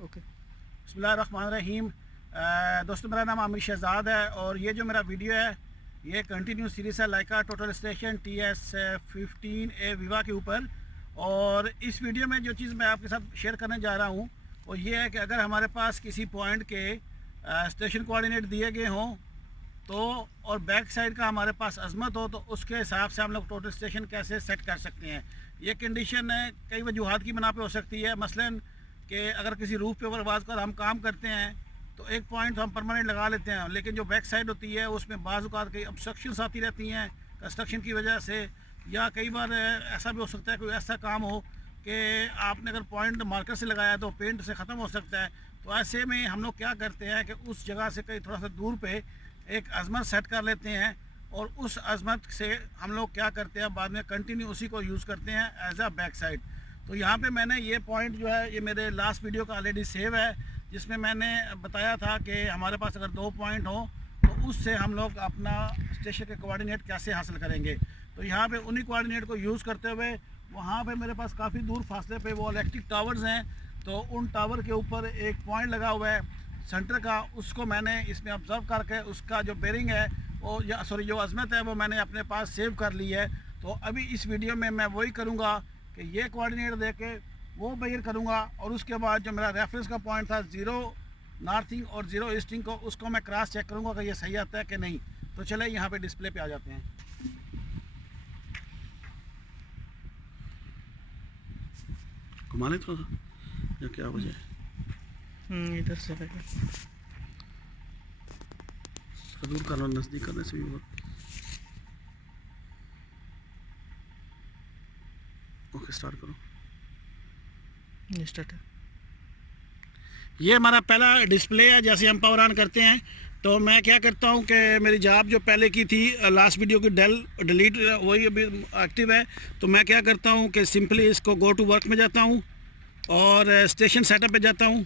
Okay. बिस्मिल्लाहिर्रहमानिर्रहीम। दोस्तों, मेरा नाम आमिर शहजाद है और ये जो मेरा वीडियो है ये कंटिन्यू सीरीज़ है लाइका टोटल स्टेशन TS15A विवा के ऊपर। और इस वीडियो में जो चीज़ मैं आपके साथ शेयर करने जा रहा हूँ वो ये है कि अगर हमारे पास किसी पॉइंट के स्टेशन कोऑर्डिनेट दिए गए हों तो और बैक साइड का हमारे पास अजमत हो तो उसके हिसाब से हम लोग टोटल स्टेशन कैसे सेट कर सकते हैं। ये कंडीशन कई वजूहात की बिना पे हो सकती है। मसलन कि अगर किसी रूफ पे परवाज कर हम काम करते हैं तो एक पॉइंट हम परमानेंट लगा लेते हैं, लेकिन जो बैक साइड होती है उसमें बाज़ औक़ात कई ऑब्स्ट्रक्शंस आती रहती हैं कंस्ट्रक्शन की वजह से, या कई बार ऐसा भी हो सकता है कोई ऐसा काम हो कि आपने अगर पॉइंट मार्कर से लगाया तो पेंट से ख़त्म हो सकता है। तो ऐसे में हम लोग क्या करते हैं कि उस जगह से कहीं थोड़ा सा दूर पे एक अजमत सेट कर लेते हैं और उस अजमत से हम लोग क्या करते हैं बाद में कंटिन्यू उसी को यूज़ करते हैं एज अ बैक साइड। तो यहाँ पे मैंने ये पॉइंट जो है ये मेरे लास्ट वीडियो का ऑलरेडी सेव है, जिसमें मैंने बताया था कि हमारे पास अगर 2 पॉइंट हो तो उससे हम लोग अपना स्टेशन के कोऑर्डिनेट कैसे हासिल करेंगे। तो यहाँ पे उन्हीं कोऑर्डिनेट को यूज़ करते हुए वहाँ पे मेरे पास काफ़ी दूर फासले पे वो इलेक्ट्रिक टावर्स हैं, तो उन टावर के ऊपर एक पॉइंट लगा हुआ है सेंटर का, उसको मैंने इसमें ऑब्ज़र्व करके उसका जो बेरिंग है वो जो अजमत है वो मैंने अपने पास सेव कर ली है। तो अभी इस वीडियो में मैं वही करूँगा कि ये कोऑर्डिनेट दे के वो मेजर करूँगा और उसके बाद जो मेरा रेफरेंस का पॉइंट था 0 नॉर्थिंग और 0 ईस्टिंग को उसको मैं क्रॉस चेक करूँगा कि ये सही आता है कि नहीं। तो चले यहाँ पे डिस्प्ले पे आ जाते हैं। घुमा ले थोड़ा सा या क्या हो जाए, इधर से लगे दूर करना नज़दीक करने से भी होगा। ओके, स्टार्ट करो। स्टार्ट है। ये हमारा पहला डिस्प्ले है। जैसे हम पावर ऑन करते हैं तो मैं क्या करता हूँ कि मेरी जॉब जो पहले की थी लास्ट वीडियो की डिलीट वही अभी एक्टिव है। तो मैं क्या करता हूँ कि सिंपली इसको गो टू वर्क में जाता हूँ और स्टेशन सेटअप पे जाता हूँ।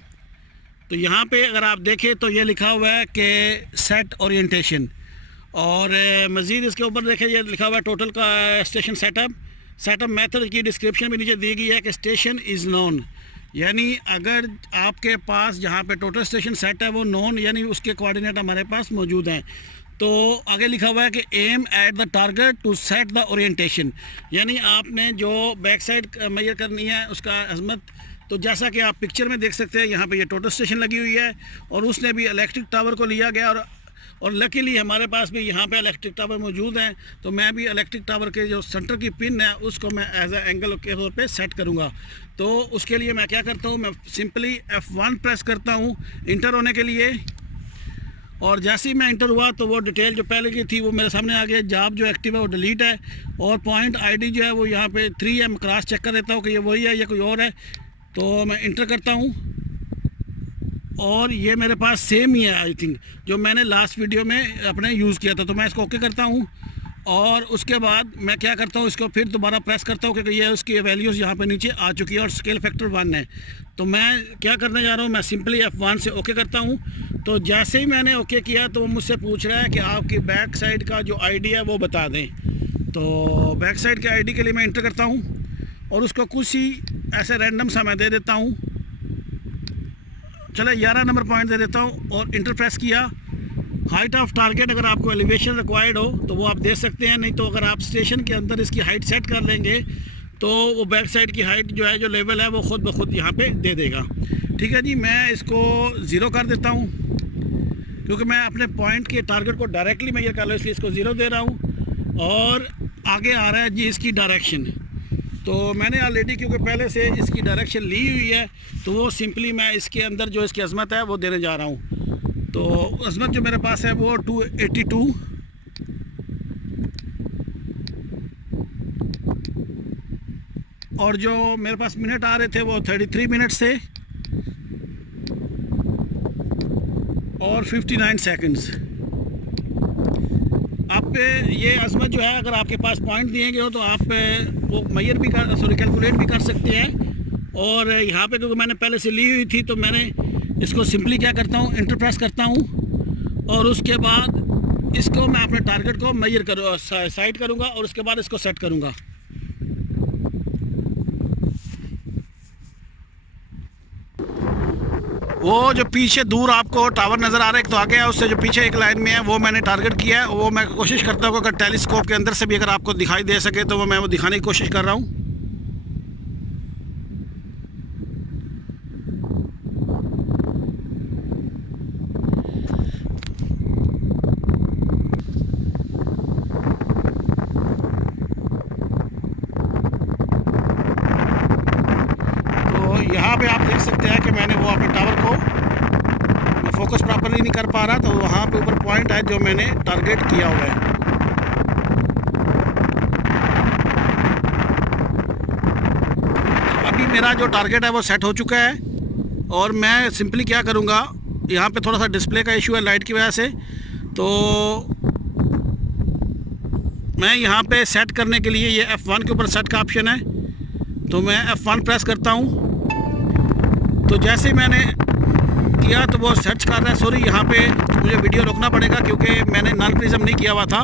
तो यहाँ पे अगर आप देखें तो ये लिखा हुआ है कि सेट ओरिएंटेशन, और मज़ीद इसके ऊपर देखें ये लिखा हुआ है टोटल का स्टेशन सेटअप मेथड की डिस्क्रिप्शन भी नीचे दी गई है कि स्टेशन इज़ नॉन, यानी अगर आपके पास जहाँ पे टोटल स्टेशन सेट है वो नॉन यानी उसके कोऑर्डिनेट हमारे पास मौजूद हैं। तो आगे लिखा हुआ है कि aim at the target to set the orientation, यानी आपने जो बैक साइड मेजर करनी है उसका अजमत। तो जैसा कि आप पिक्चर में देख सकते हैं यहाँ पे ये टोटल स्टेशन लगी हुई है और उसने भी इलेक्ट्रिक टावर को लिया गया और लकीली हमारे पास भी यहाँ पे इलेक्ट्रिक टावर मौजूद हैं। तो मैं भी इलेक्ट्रिक टावर के जो सेंटर की पिन है उसको मैं एज ए एंगल के तौर पे सेट करूँगा। तो उसके लिए मैं क्या करता हूँ, मैं सिंपली F1 प्रेस करता हूँ इंटर होने के लिए, और जैसे ही मैं इंटर हुआ तो वो डिटेल जो पहले की थी वो मेरे सामने आ गया। जॉब जो एक्टिव है वो डिलीट है और पॉइंट ID जो है वो यहाँ पे 3 है। मैं क्रॉस चेक कर देता हूँ कि ये वही है या कोई और है। तो मैं इंटर करता हूँ और ये मेरे पास सेम ही है आई थिंक जो मैंने लास्ट वीडियो में अपने यूज़ किया था। तो मैं इसको ओके करता हूँ और उसके बाद मैं क्या करता हूँ, इसको फिर दोबारा प्रेस करता हूँ क्योंकि ये उसकी वैल्यूज़ यहाँ पे नीचे आ चुकी है और स्केल फैक्टर 1 है। तो मैं क्या करने जा रहा हूँ, मैं सिंपली F1 से ओके करता हूँ। तो जैसे ही मैंने ओके किया तो वो मुझसे पूछ रहा है कि आपकी बैक साइड का जो ID है वो बता दें। तो बैक साइड के ID के लिए मैं इंटर करता हूँ और उसको कुछ ही ऐसे रैंडम सा मैं दे देता हूँ, चलो 11 नंबर पॉइंट दे देता हूँ और इंटर प्रेस किया। हाइट ऑफ टारगेट अगर आपको एलिवेशन रिक्वायर्ड हो तो वो आप दे सकते हैं, नहीं तो अगर आप स्टेशन के अंदर इसकी हाइट सेट कर लेंगे तो वो बैक साइड की हाइट जो है जो लेवल है वो ख़ुद ब खुद यहाँ पे दे देगा। ठीक है जी, मैं इसको 0 कर देता हूँ क्योंकि मैं अपने पॉइंट के टारगेट को डायरेक्टली मेजर कर लो, इसलिए इसको 0 दे रहा हूँ। और आगे आ रहा है जी इसकी डायरेक्शन। तो मैंने ऑलरेडी क्योंकि पहले से इसकी डायरेक्शन ली हुई है तो वो सिंपली मैं इसके अंदर जो इसकी अजमत है वो देने जा रहा हूँ। तो अजमत जो मेरे पास है वो 282 और जो मेरे पास मिनट आ रहे थे वो 33 मिनट से और 59 सेकंड्स। आप ये अजमत जो है अगर आपके पास पॉइंट दिए गए हो तो आप वो मेजर भी कैलकुलेट भी कर सकते हैं। और यहाँ पे क्योंकि मैंने पहले से ली हुई थी तो मैंने इसको सिंपली क्या करता हूँ, इंटर प्रेस करता हूँ और उसके बाद इसको मैं अपने टारगेट को मेजर साइड करूँगा और उसके बाद इसको सेट करूँगा। वो जो पीछे दूर आपको टावर नज़र आ रहा है, एक तो आगे है, उससे जो पीछे एक लाइन में है वो मैंने टारगेट किया है। वो मैं कोशिश करता हूँ अगर टेलीस्कोप के अंदर से भी अगर आपको दिखाई दे सके तो मैं वो दिखाने की कोशिश कर रहा हूँ। यहाँ पे आप देख सकते हैं कि मैंने वो अपने टावर को फोकस प्रॉपरली नहीं कर पा रहा, तो वहाँ पे ऊपर पॉइंट है जो मैंने टारगेट किया हुआ है। अभी मेरा जो टारगेट है वो सेट हो चुका है और मैं सिंपली क्या करूँगा, यहाँ पे थोड़ा सा डिस्प्ले का इशू है लाइट की वजह से, तो मैं यहाँ पे सेट करने के लिए ये F1 के ऊपर सेट का ऑप्शन है, तो मैं F1 प्रेस करता हूँ। तो जैसे ही मैंने किया तो वो सर्च कर रहा है। सॉरी, यहाँ पे मुझे वीडियो रोकना पड़ेगा क्योंकि मैंने नॉन प्रिज्म नहीं किया हुआ था,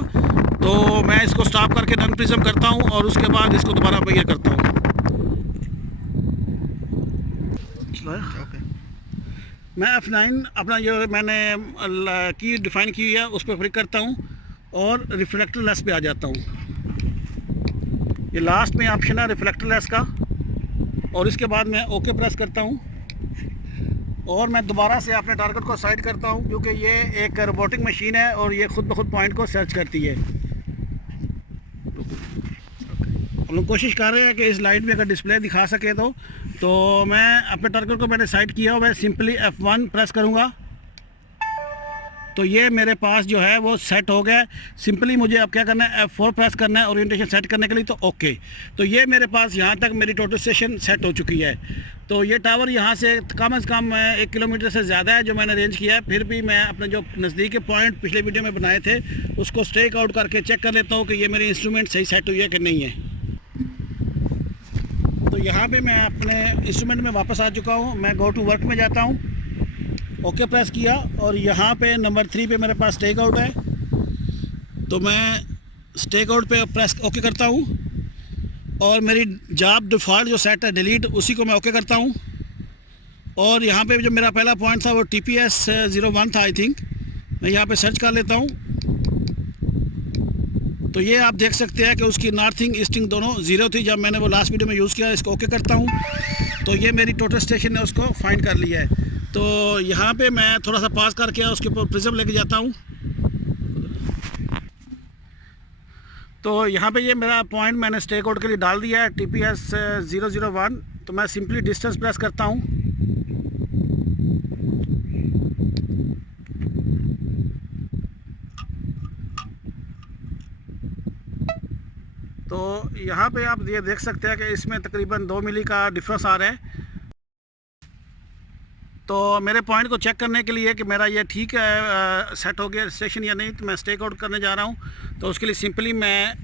तो मैं इसको स्टॉप करके नॉन प्रिज्म करता हूँ और उसके बाद इसको दोबारा मैं ये करता हूँ। मैं F9 अपना जो मैंने की डिफ़ाइन की है उस पर क्लिक करता हूँ और रिफ्लेक्टर लेस पे आ जाता हूँ। ये लास्ट में ऑप्शन है रिफ्लेक्टर लेस का, और इसके बाद मैं ओके प्रेस करता हूँ और मैं दोबारा से अपने टारगेट को साइड करता हूँ क्योंकि ये एक रोबोटिक मशीन है और ये खुद ब खुद पॉइंट को सर्च करती है। हम लोग कोशिश कर रहे हैं कि इस लाइट में अगर डिस्प्ले दिखा सके तो मैं अपने टारगेट को मैंने साइड किया हुआ है, सिंपली F1 प्रेस करूँगा तो ये मेरे पास जो है वो सेट हो गया। सिंपली मुझे अब क्या करना है, F4 प्रेस करना है ओरिएंटेशन सेट करने के लिए, तो ओके। तो ये मेरे पास यहाँ तक मेरी टोटल स्टेशन सेट हो चुकी है। तो ये टावर यहाँ से कम से कम 1 किलोमीटर से ज़्यादा है जो मैंने रेंज किया है। फिर भी मैं अपने जो नज़दीक के पॉइंट पिछले वीडियो में बनाए थे उसको स्टेक आउट करके चेक कर लेता हूँ कि ये मेरी इंस्ट्रूमेंट सही सेट हुई है कि नहीं है। तो यहाँ पे मैं अपने इंस्ट्रूमेंट में वापस आ चुका हूँ। मैं गो टू वर्क में जाता हूँ, ओके प्रेस किया और यहाँ पे नंबर 3 पे मेरे पास स्टेक आउट है, तो मैं स्टेक आउट पे प्रेस ओके करता हूँ और मेरी जॉब डिफ़ॉल्ट जो सेट है डिलीट, उसी को मैं ओके करता हूँ। और यहाँ पे जो मेरा पहला पॉइंट था वो TPS 01 था आई थिंक, मैं यहाँ पे सर्च कर लेता हूँ। तो ये आप देख सकते हैं कि उसकी नॉर्थिंग ईस्टिंग दोनों 0 थी जब मैंने वो लास्ट वीडियो में यूज़ किया। इसको ओके करता हूँ तो ये मेरी टोटल स्टेशन ने उसको फाइंड कर लिया है। तो यहाँ पे मैं थोड़ा सा पास करके उसके ऊपर प्रिज्म लेके जाता हूँ। तो यहाँ पे ये मेरा पॉइंट मैंने स्टेक आउट के लिए डाल दिया है TPS 001। तो मैं सिंपली डिस्टेंस प्रेस करता हूँ तो यहाँ पे आप ये देख सकते हैं कि इसमें तकरीबन 2 मिली का डिफरेंस आ रहा है। तो मेरे पॉइंट को चेक करने के लिए कि मेरा ये ठीक है सेट हो गया स्टेशन या नहीं, तो मैं स्टेक आउट करने जा रहा हूँ। तो उसके लिए सिंपली मैं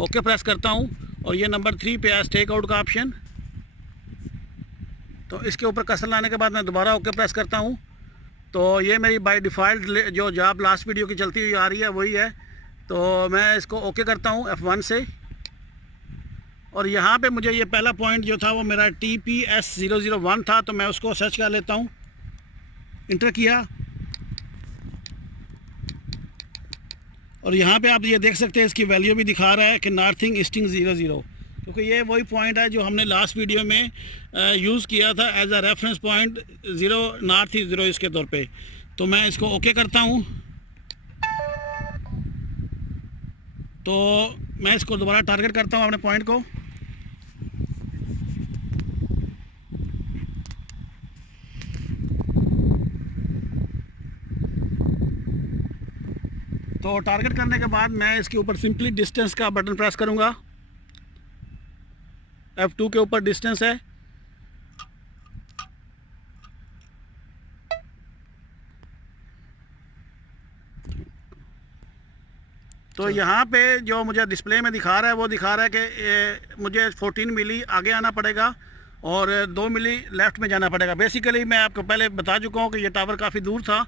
ओके प्रेस करता हूँ और ये नंबर 3 पे है स्टेक आउट का ऑप्शन। तो इसके ऊपर कसर लाने के बाद मैं दोबारा ओके प्रेस करता हूँ। तो ये मेरी बाय डिफ़ॉल्ट जो जॉब लास्ट वीडियो की चलती हुई आ रही है वही है। तो मैं इसको ओके करता हूँ F1 से और यहाँ पे मुझे ये पहला पॉइंट जो था वो मेरा TPS 001 था, तो मैं उसको सर्च कर लेता हूँ। इंटर किया और यहाँ पे आप ये देख सकते हैं इसकी वैल्यू भी दिखा रहा है कि नॉर्थिंग ईस्टिंग 00, क्योंकि ये वही पॉइंट है जो हमने लास्ट वीडियो में यूज़ किया था as a reference point 0 north east 0 इसके तौर पे। तो मैं इसको ओके करता हूँ। तो मैं इसको दोबारा टारगेट करता हूँ अपने पॉइंट को। तो टारगेट करने के बाद मैं इसके ऊपर सिंपली डिस्टेंस का बटन प्रेस करूंगा। F2 के ऊपर डिस्टेंस है। तो यहाँ पे जो मुझे डिस्प्ले में दिखा रहा है वो दिखा रहा है कि मुझे 14 मिली आगे आना पड़ेगा और 2 मिली लेफ़्ट में जाना पड़ेगा। बेसिकली मैं आपको पहले बता चुका हूँ कि ये टावर काफ़ी दूर था,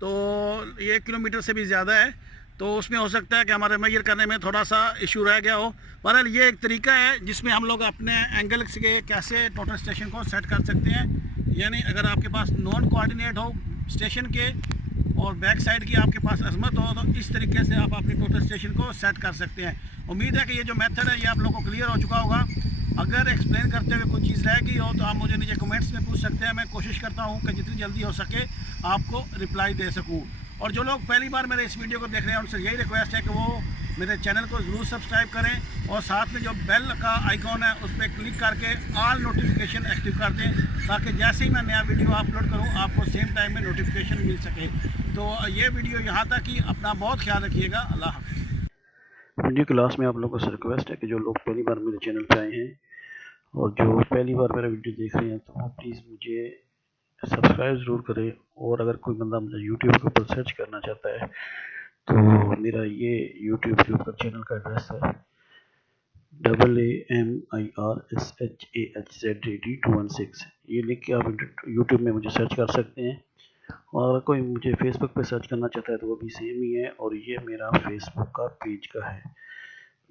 तो ये 1 किलोमीटर से भी ज़्यादा है। तो उसमें हो सकता है कि हमारे मेजर करने में थोड़ा सा इशू रह गया हो। बहरहाल ये एक तरीका है जिसमें हम लोग अपने एंगल के कैसे टोटल स्टेशन को सेट कर सकते हैं। यानी अगर आपके पास नॉन कोऑर्डिनेट हो स्टेशन के और बैक साइड की आपके पास अजमत हो, तो इस तरीके से आप अपने टोटल स्टेशन को सेट कर सकते हैं। उम्मीद है कि ये जो मेथड है ये आप लोगों को क्लियर हो चुका होगा। अगर एक्सप्लेन करते हुए कोई चीज़ रह गई हो तो आप मुझे नीचे कमेंट्स में पूछ सकते हैं। मैं कोशिश करता हूँ कि जितनी जल्दी हो सके आपको रिप्लाई दे सकूँ। और जो लोग पहली बार मेरे इस वीडियो को देख रहे हैं उनसे यही रिक्वेस्ट है कि वो मेरे चैनल को ज़रूर सब्सक्राइब करें और साथ में जो बेल का आइकॉन है उस पर क्लिक करके ऑल नोटिफिकेशन एक्टिव कर दें, ताकि जैसे ही मैं नया वीडियो अपलोड करूं आपको सेम टाइम में नोटिफिकेशन मिल सके। तो ये वीडियो यहाँ तक ही, अपना बहुत ख्याल रखिएगा। अल्लाह हाफ़िज़। वीडियो क्लास में आप लोगों से रिक्वेस्ट है कि जो लोग पहली बार मेरे चैनल पे आए हैं और जो पहली बार मेरा वीडियो देख रहे हैं तो प्लीज़ मुझे सब्सक्राइब ज़रूर करें। और अगर कोई बंदा मुझे यूट्यूब के ऊपर सर्च करना चाहता है तो मेरा ये यूट्यूब के ऊपर चैनल का एड्रेस है AMIRSHAHZAD216। ये लिख के आप यूट्यूब में मुझे सर्च कर सकते हैं। और कोई मुझे फेसबुक पे सर्च करना चाहता है तो वो भी सेम ही है, और ये मेरा फेसबुक का पेज का है,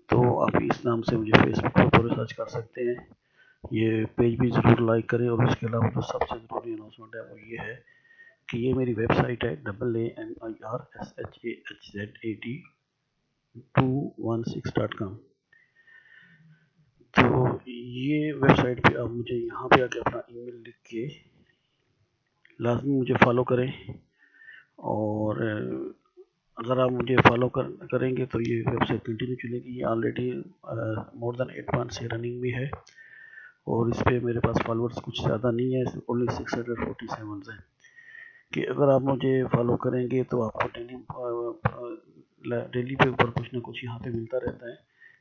तो आप इस नाम से मुझे फेसबुक पर सर्च कर सकते हैं। ये पेज भी ज़रूर लाइक करें। और उसके अलावा जो सबसे ज़रूरी अनाउंसमेंट है वो ये है कि ये मेरी वेबसाइट है AMIRSHAHZAD216.com। तो ये वेबसाइट पे आप मुझे यहाँ पे आके अपना ईमेल लिख के लाजमी मुझे फॉलो करें। और अगर आप मुझे फॉलो करेंगे तो ये वेबसाइट कंटिन्यू चलेगी। ये ऑलरेडी मोर देन 8 मंथ से रनिंग भी है और इस पर मेरे पास फॉलोअर्स कुछ ज़्यादा नहीं है, ओनली 647 हैं। कि अगर आप मुझे फॉलो करेंगे तो आपको डेली पे ऊपर कुछ ना कुछ यहाँ पे मिलता रहता है।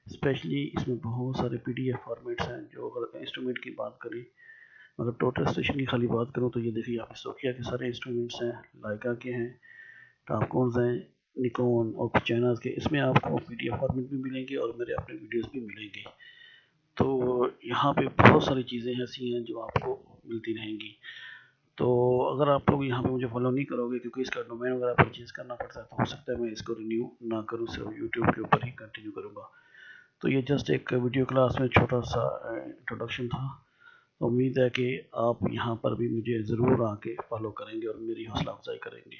स्पेशली इसमें बहुत सारे PDF फॉर्मेट्स हैं। जो अगर इंस्ट्रूमेंट की बात करें, अगर टोटल स्टेशन की खाली बात करूँ तो ये देखिए यहाँ पे सोकिया के सारे इंस्ट्रूमेंट्स हैं, लाइका के हैं, टॉपकॉन्स हैं, निकॉन और कुछ चाइनाज के। इसमें आपको PDF फॉर्मेट भी मिलेंगे और मेरे अपने वीडियोस भी मिलेंगे। तो यहाँ पे बहुत सारी चीज़ें ऐसी हैं जो आपको मिलती रहेंगी। तो अगर आप लोग यहाँ पे मुझे फॉलो नहीं करोगे, क्योंकि इसका डोमेन वगैरह परचेज करना पड़ता है, तो हो सकता है मैं इसको रिन्यू ना करूँ, सिर्फ यूट्यूब के ऊपर ही कंटिन्यू करूँगा। तो ये जस्ट एक वीडियो क्लास में छोटा सा इंट्रोडक्शन था। उम्मीद है कि आप यहाँ पर भी मुझे ज़रूर आके फॉलो करेंगे और मेरी हौसला अफजाई करेंगे।